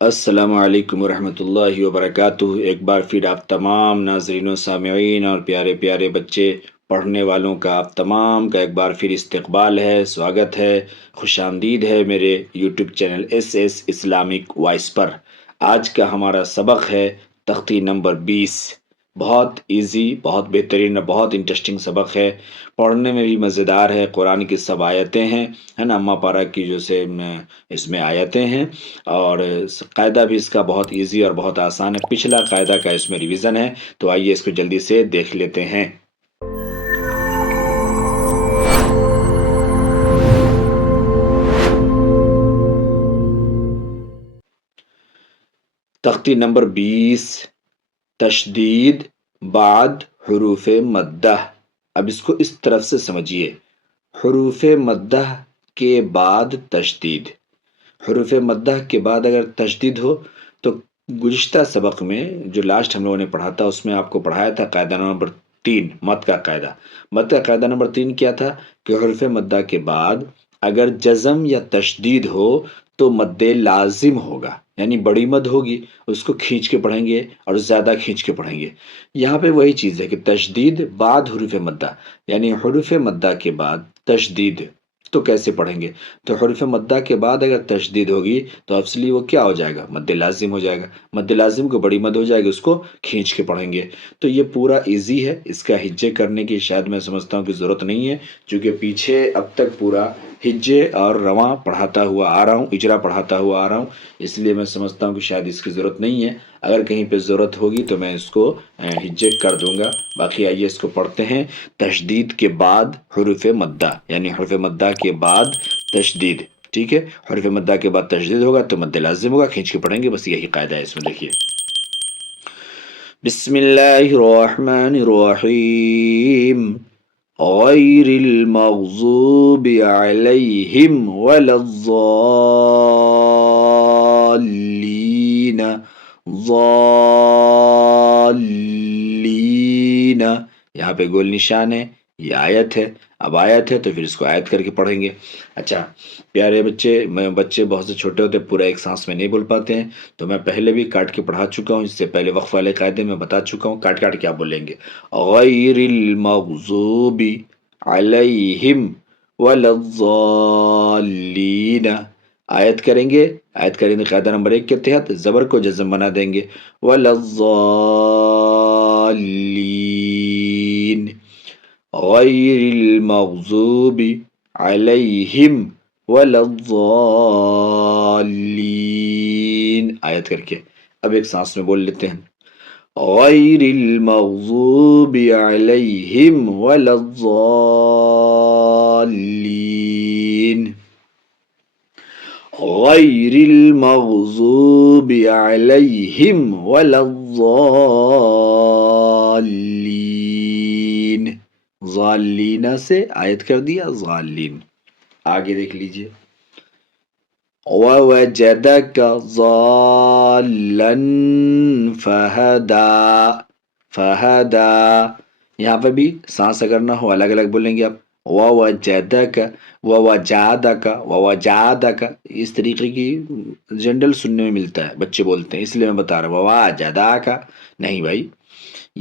السلام علیکم ورحمۃ اللہ وبرکاتہ۔ ایک بار پھر آپ تمام ناظرین و سامعین اور پیارے پیارے بچے پڑھنے والوں کا آپ تمام کا ایک بار پھر استقبال ہے، سواگت ہے، خوش آمدید ہے میرے YouTube channel S Islamic Voice پر۔ آج کا ہمارا سبق ہے تختی نمبر 20۔ بہت ایزی، بہت بہترین اور بہت انٹرسٹنگ سبق ہے، پڑھنے میں بھی مزیدار ہے۔ قرآن کی سب آیتیں ہیں، ہے نا، اماں پارا کی جو سے اس میں آیتیں ہیں، اور قاعدہ بھی اس کا بہت ایزی اور بہت آسان ہے۔ پچھلا قاعدہ کا اس میں ریویژن ہے، تو آئیے اس کو جلدی سے دیکھ لیتے ہیں۔ تختی نمبر 20، تشدید بعد حروف مدہ۔ اب اس کو اس طرف سے سمجھیے، حروف مدہ کے بعد تشدید۔ حروف مدہ کے بعد اگر تشدید ہو تو گزشتہ سبق میں جو لاسٹ ہم لوگوں نے پڑھا تھا اس میں آپ کو پڑھایا تھا قاعدہ نمبر 3، مد کا قاعدہ۔ مد کا قاعدہ نمبر 3 کیا تھا کہ حروف مدہ کے بعد اگر جزم یا تشدید ہو تو مد لازم ہوگا، یعنی بڑی مد ہوگی، اس کو کھینچ کے پڑھیں گے اور زیادہ کھینچ کے پڑھیں گے۔ یہاں پہ وہی چیز ہے کہ تشدید بعد حروف مدہ، یعنی حروف مدہ کے بعد تشدید تو کیسے پڑھیں گے؟ تو حروف مدہ کے بعد اگر تشدید ہوگی تو افصلی وہ کیا ہو جائے گا؟ مد لازم ہو جائے گا۔ مد لازم کو بڑی مد ہو جائے گی، اس کو کھینچ کے پڑھیں گے۔ تو یہ پورا ایزی ہے، اس کا ہجے کرنے کی شاید میں سمجھتا ہوں کہ ضرورت نہیں ہے، چونکہ پیچھے اب تک پورا ہجے اور رواں پڑھاتا ہوا آ رہا ہوں، اجرا پڑھاتا ہوا آ رہا ہوں، اس لیے میں سمجھتا ہوں کہ شاید اس کی ضرورت نہیں ہے۔ اگر کہیں پہ ضرورت ہوگی تو میں اس کو ہجے کر دوں گا۔ باقی آئیے اس کو پڑھتے ہیں۔ تشدید کے بعد حروف مدہ، یعنی حروف مدہ کے بعد تشدید، ٹھیک ہے، حروف مدہ کے بعد تشدید ہوگا تو مد لازم ہوگا، کھینچ کے پڑھیں گے، بس یہی قاعدہ ہے اس میں۔ دیکھیے، بسم اللہ الرحمن الرحیم، غیر المغضوب علیہم ولا الضالین، ضالین، یہاں پہ گول نشان ہے، یہ آیت ہے۔ اب آیت ہے تو پھر اس کو آیت کر کے پڑھیں گے۔ اچھا پیارے بچے، بچے بہت سے چھوٹے ہوتے پورا ایک سانس میں نہیں بول پاتے ہیں، تو میں پہلے بھی کاٹ کے پڑھا چکا ہوں، اس سے پہلے وقف والے قاعدے میں بتا چکا ہوں کاٹ کاٹ کے آپ بولیں گے۔ غیر المغضوب علیہم ولا الضالین، آیت کریں گے، آیت کریں گے قاعدہ نمبر 1 کے تحت زبر کو جزم بنا دیں گے، ولا الضالین، غیر المغضوب علیہم ولا الضالین، آیت کر کے اب ایک سانس میں بول لیتے ہیں۔ غیر المغضوب علیہم ولا الضالین، غیر المغضوب علیہم ولا الضالین، ضالین سے آیت کر دیا، ضالین۔ آگے دیکھ لیجئے، وَوَجَدَكَ ضَالًّا فَهَدَى، فَهَدَى، یہاں پہ بھی سانس اگر نہ ہو الگ الگ بولیں گے آپ۔ وَوَجَدَكَ، وَوَجَادَكَ، وَوَجَادَكَ، اس طریقے کی جنرل سننے میں ملتا ہے، بچے بولتے ہیں، اس لیے میں بتا رہا ہوں۔ وَوَجَدَكَ نہیں بھائی،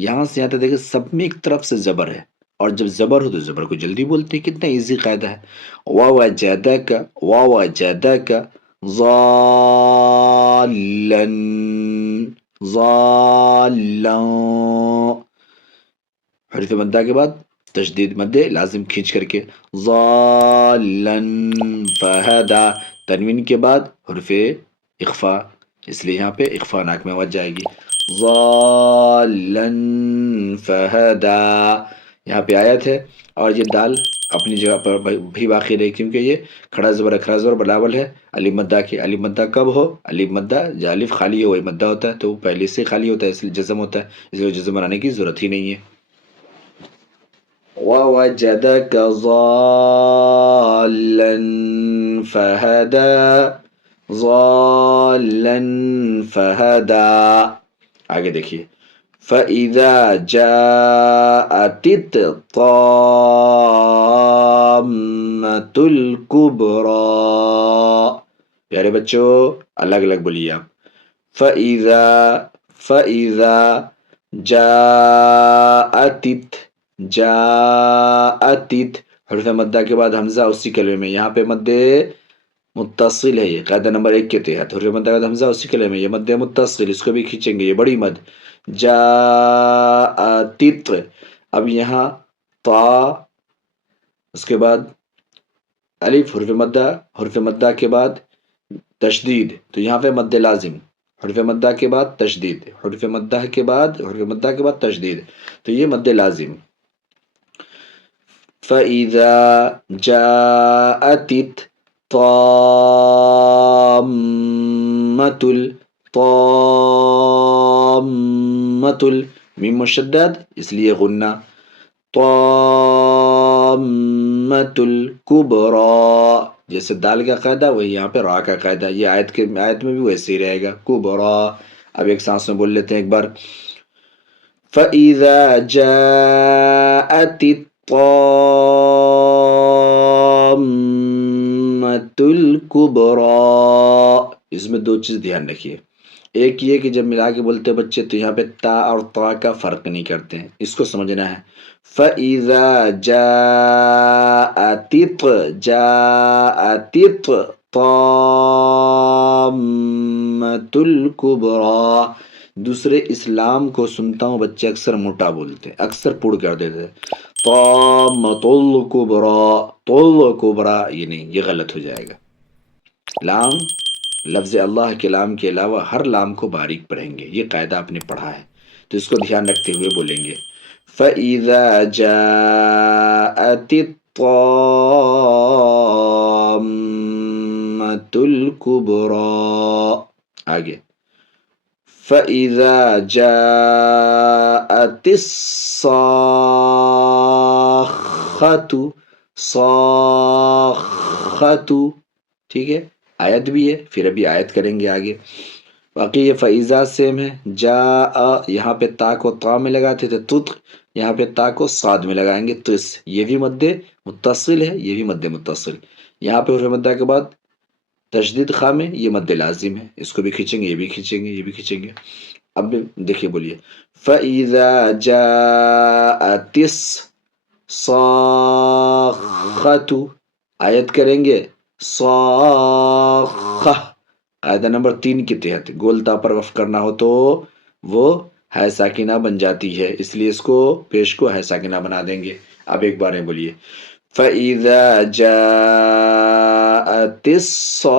یہاں سے یہاں تک دیکھیں سب میں ایک طرف سے زبر ہے، اور جب زبر ہو تو زبر کو جلدی بولتے ہیں، کتنا ایزی قاعدہ ہے۔ وَوَجَدَكَ، وَوَجَدَكَ ضَالًّا، ضَالًّا، حرف مدہ کے بعد تشدید مد لازم کھینچ کر کے، ضَالًّا فَهَدَى، تنوین کے بعد حرف اخفا، اس لیے یہاں پہ اخفا ناک میں آواز جائے گی، ضَالًّا فَهَدَى، یہاں پہ آیت ہے، اور یہ دال اپنی جگہ پر بھی باقی رہے، کیونکہ یہ کھڑا زبر ہے، کھڑا زبر بلاول ہے الف مدہ کی۔ الف مدہ کب ہو؟ الف مدہ جب الف خالی ہو وہی مدہ ہوتا ہے، تو پہلے سے خالی ہوتا ہے، اس لیے جزم ہوتا ہے، اس لیے جزم بنانے کی ضرورت ہی نہیں ہے۔ وَوَجَدَكَ ضَالًّا فَهَدَى، ضَالًّا فَهَدَى، آگے دیکھیے، فَإِذَا جَاءَتِ الطَّامَّةُ الْكُبْرَى، پیارے بچوں الگ الگ بولیے آپ، فَإِذَا جَاءَتِ جَاءَتِ حرف مدہ کے بعد حمزہ اسی کلمے میں، یہاں پہ مد متصل ہے، یہ قاعدہ نمبر 1 کے تحت حرف مدہ کے بعد حمزہ اسی کلمے میں، یہ مد متصل، اس کو بھی کھینچیں گے، یہ بڑی مد جاءت۔ اب یہاں تا، اس کے بعد الف، حرف مدہ کے بعد تشدید، تو یہاں پہ مد لازم، حرف مدہ کے بعد تشدید، حرف مدہ کے بعد تشدید، تو یہ مد لازم۔ فَإِذَا جَاءَتِ الطَّامَّةُ میم مشدد اس لیے غنہ، طامۃ الکبریٰ، جیسے دال کا قاعدہ وہی یہاں پہ را کا قاعدہ، یہ آیت میں بھی ویسے ہی رہے گا، کبریٰ۔ اب ایک سانس میں بول لیتے ہیں ایک بار، فَإِذَا جَاءَتِ الطَّامَّةُ الکبریٰ۔ اس میں دو چیز دھیان رکھیے، ایک یہ کہ جب ملا کے بولتے بچے تو یہاں پہ تا اور طا کا فرق نہیں کرتے ہیں، اس کو سمجھنا ہے۔ فَإِذَا جَاءَتِ الطَّامَّةُ الکبریٰ۔ دوسرے اسلام کو سنتا ہوں بچے اکثر موٹا بولتے ہیں، اکثر پڑ کر دیتے ہیں، طامۃ الکبریٰ، یہ نہیں، یہ غلط ہو جائے گا۔ لام، لفظ اللہ کے لام کے علاوہ ہر لام کو باریک پڑھیں گے، یہ قاعدہ آپ نے پڑھا ہے تو اس کو دھیان رکھتے ہوئے بولیں گے۔ فَإِذَا جَاءَتِ الطَّامَّةُ الکبریٰ، آگے فَإِذَا جَاءَتِ الصَّاخَّةُ، ٹھیک ہے، آیت بھی ہے، پھر ابھی آیت کریں گے آگے۔ باقی یہ فَإِذَا سیم ہے، جاء یہاں پہ تا کو طا میں لگاتے تھے تُط، یہاں پہ تا کو صاد میں لگائیں گے تس، یہ بھی مد متصل ہے، یہ بھی مد متصل، یہاں پہ حرف مدہ کے بعد تشدید خا میں، یہ مد لازم ہے، اس کو بھی کھینچیں گے، یہ بھی کھینچیں گے، یہ بھی کھینچیں گے۔ اب دیکھیے بولیے، فَإِذَا جَاءَتِ الصَّاخَّةُ، آیت کریں گے صاخہ، قاعدہ نمبر 3 کے تحت گول تا پر وقف کرنا ہو تو وہ ہے ساکنہ بن جاتی ہے، اس لیے اس کو پیش کو ہے ساکنہ بنا دیں گے۔ اب ایک بار بولیے، فَإِذَا جَاءَتِ الصَّاخَّةُ،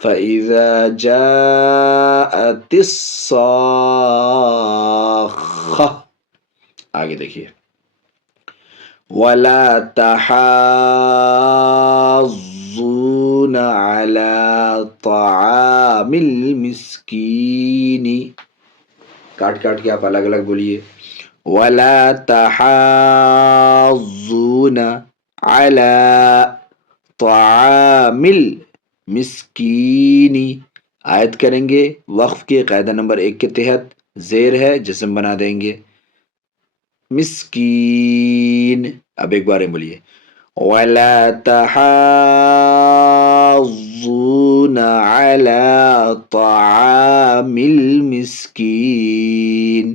فَإِذَا جَاءَتِ الصَّاخَّةُ، آگے دیکھیے، وَلَا تَحَاضُّونَ عَلَىٰ طَعَامِ الْمِسْكِينِ، کاٹ کے آپ الگ الگ بولیے، وَلَا تَحَاضُّونَ عَلَىٰ طَعَامِ الْمِسْكِينِ، آیت کریں گے وقف کے قاعدہ نمبر 1 کے تحت، زیر ہے جسم بنا دیں گے، مسکین۔ اب ایک بار بولیے، وَلَا تَحَاضُّونَ عَلَىٰ طَعَامِ الْمِسْكِينِ،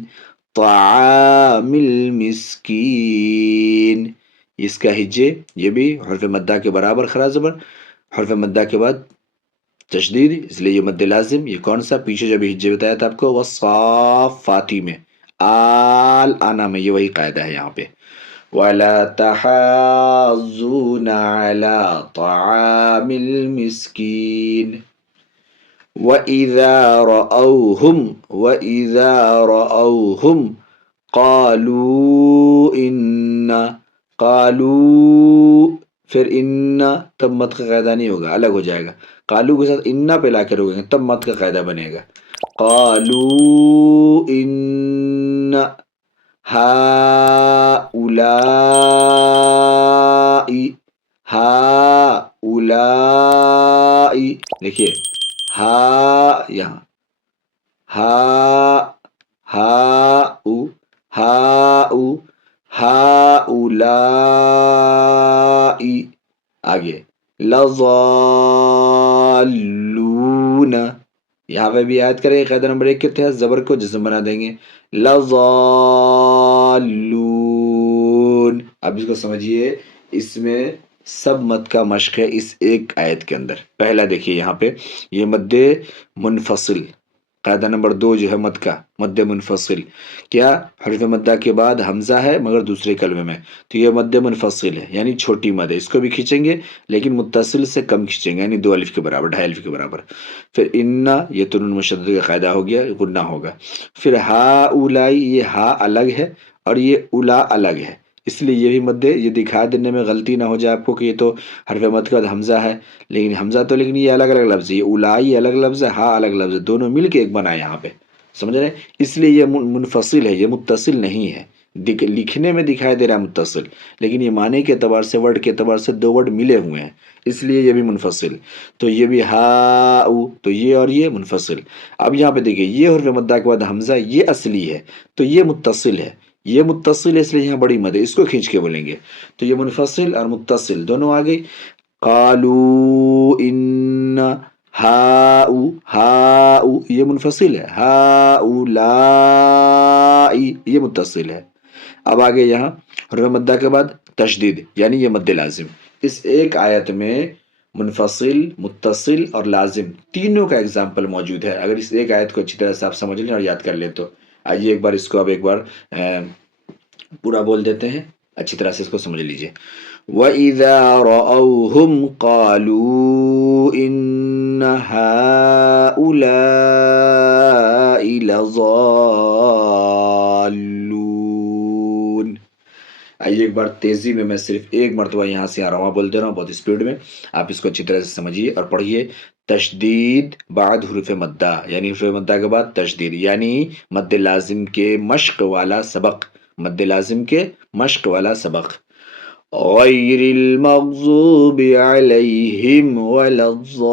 طَعَامِ الْمِسْكِينِ، اس کا ہجے یہ بھی حرف مدہ کے برابر خرا زبر، حرف مدہ کے بعد تشدید، اس لیے یہ مد لازم، یہ کون سا پیچھے جب ہجے بتایا تھا آپ کو، وَالصَّافَّاتِ میں، آل آنا میں، یہ وہی قاعدہ ہے یہاں پہ، وَلَا تَحَاضُّونَ عَلَىٰ طَعَامِ الْمِسْكِينِ وَإِذَا رَأَوْهُمْ قَالُوا قالوا، پھر ان تب مد کا قاعدہ نہیں ہوگا، الگ ہو جائے گا، قالو کے ساتھ ان پہ لا کے روکیں گے تب مد کا قاعدہ بنے گا، قالوا ان ہؤلاء، دیکھیے ہا، یہاں ہؤلاء، آگے لضالون، یہاں پہ بھی یاد کریں قاعدہ نمبر 1 کے تحت زبر کو جزم بنا دیں گے، لضالون۔ اب اس کو سمجھیے، اس میں سب مد کا مشق ہے اس ایک آیت کے اندر۔ پہلا دیکھیے یہاں پہ یہ مد منفصل، قاعدہ نمبر 2 جو ہے مد کا، مد منفصل، کیا حرف مدہ کے بعد حمزہ ہے مگر دوسرے کلمے میں، تو یہ مد منفصل ہے یعنی چھوٹی مد ہے، اس کو بھی کھینچیں گے لیکن متصل سے کم کھینچیں گے، یعنی 2 الف کے برابر، 2.5 الف کے برابر۔ پھر انا، یہ تو نون مشدد کا قاعدہ ہو گیا، غنہ ہوگا۔ پھر ہا اولائی، یہ ہا الگ ہے اور یہ اولا الگ ہے، اس لیے یہ بھی مد ہے، یہ دکھا دینے میں غلطی نہ ہو جائے آپ کو کہ یہ تو حرف مد کا حمزہ ہے، لیکن حمزہ تو، لیکن یہ الگ الگ لفظ ہے، یہ اولائی الگ لفظ ہے، ہا الگ لفظ ہے، دونوں مل کے ایک بنا ہے یہاں پہ، سمجھ رہے ہیں؟ اس لیے یہ منفصل ہے، یہ متصل نہیں ہے، لکھنے میں دکھائی دے رہا ہے متصل، لیکن یہ معنی کے اعتبار سے، ورڈ کے اعتبار سے 2 ورڈ ملے ہوئے ہیں، اس لیے یہ بھی منفصل۔ تو یہ بھی ہا او، تو یہ اور یہ منفصل۔ اب یہاں پہ دیکھیے یہ حرف مدہ کے بعد حمزہ، یہ اصلی ہے تو یہ متصل ہے، یہ متصل ہے اس لیے یہاں بڑی مد ہے، اس کو کھینچ کے بولیں گے، تو یہ منفصل اور متصل دونوں آ گئی۔ قالو ان ہاؤ، ہاؤ یہ منفصل ہے، ہاؤلائی یہ متصل ہے۔ اب آگے یہاں حرف مدہ کے بعد تشدید یعنی یہ مد لازم، اس ایک آیت میں منفصل، متصل اور لازم تینوں کا اگزامپل موجود ہے۔ اگر اس ایک آیت کو اچھی طرح سے آپ سمجھ لیں اور یاد کر لیں تو آئیے ایک بار اس کو اب ایک بار پورا بول دیتے ہیں، اچھی طرح سے اس کو سمجھ لیجئے۔ وَإِذَا رَأَوْهُمْ قَالُوا إِنَّ هَٰؤُلَاءِ لَضَالُّونَ۔ آئیے ایک بار تیزی میں صرف ایک مرتبہ یہاں سے رواں بول دے رہا ہوں، بہت اسپیڈ میں، آپ اس کو اچھی طرح سے سمجھیے اور پڑھیے۔ تشدید بعد حروف مدہ، یعنی حروف مدہ کے بعد تشدید یعنی مد لازم کے مشق والا سبق، مد لازم کے مشق والا سبق۔ غیر المغضوب علیہم ولا الضالین۔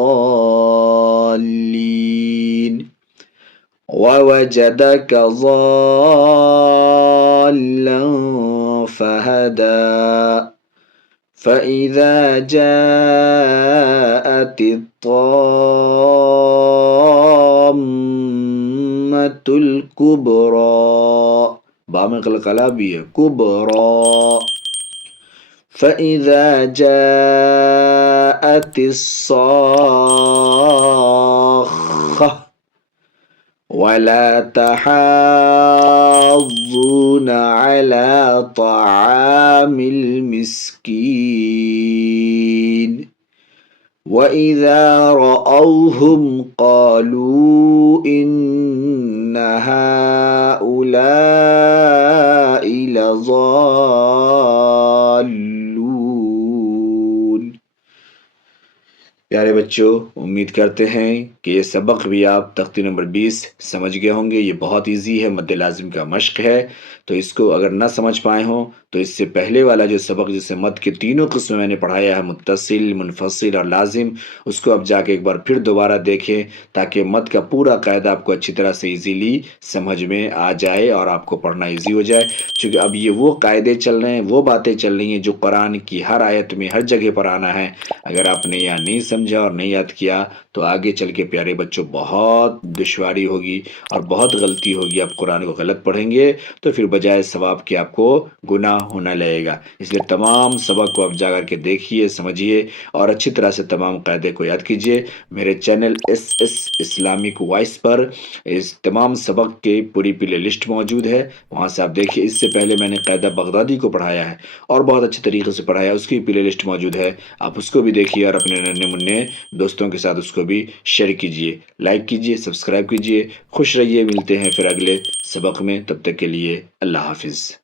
ووجدك ضالا فهدى، فإذا جاءت الطامة الكبرى، با میں قلقلہ بھی ہے، کبرى، فإذا جاءت الصاخة، ولا تحاضون على طعام المسكين، وإذا رأوهم قالوا إن هؤلاء لضالون۔ پیارے بچوں، امید کرتے ہیں کہ یہ سبق بھی آپ تختی نمبر 20 سمجھ گئے ہوں گے۔ یہ بہت ایزی ہے، مد لازم کا مشق ہے، تو اس کو اگر نہ سمجھ پائے ہوں تو اس سے پہلے والا جو سبق جسے مد کے تینوں قسم میں نے پڑھایا ہے، متصل، منفصل اور لازم، اس کو اب جا کے ایک بار پھر دوبارہ دیکھیں تاکہ مد کا پورا قاعدہ آپ کو اچھی طرح سے ایزیلی سمجھ میں آ جائے اور آپ کو پڑھنا ایزی ہو جائے، چونکہ اب یہ وہ قاعدے چل رہے ہیں، وہ باتیں چل رہی ہیں جو قرآن کی ہر آیت میں ہر جگہ پر آنا ہے۔ اگر آپ نے یہاں نہیں سمجھا اور نہیں یاد کیا تو آگے چل کے پیارے بچوں بہت دشواری ہوگی اور بہت غلطی ہوگی، آپ قرآن کو غلط پڑھیں گے تو پھر بجائے ثواب کے آپ کو گناہ ہونا لگے گا۔ اس لیے تمام سبق کو اب جا کر کے دیکھیے، سمجھیے اور اچھی طرح سے تمام قاعدے کو یاد کیجیے۔ میرے channel S S Islamic Voice پر اس تمام سبق کے پوری پلے لسٹ موجود ہے، وہاں سے آپ دیکھیے۔ اس سے پہلے میں نے قاعدہ بغدادی کو پڑھایا ہے اور بہت اچھے طریقے سے پڑھایا، اس کی پلے لسٹ موجود ہے، آپ اس کو بھی دیکھیے اور اپنے ننے منع دوستوں کے ساتھ اس کو بھی شیئر کیجیے، لائک کیجیے، سبسکرائب کیجیے۔ خوش رہیے، ملتے ہیں پھر اگلے سبق میں، تب تک کے لیے اللہ حافظ۔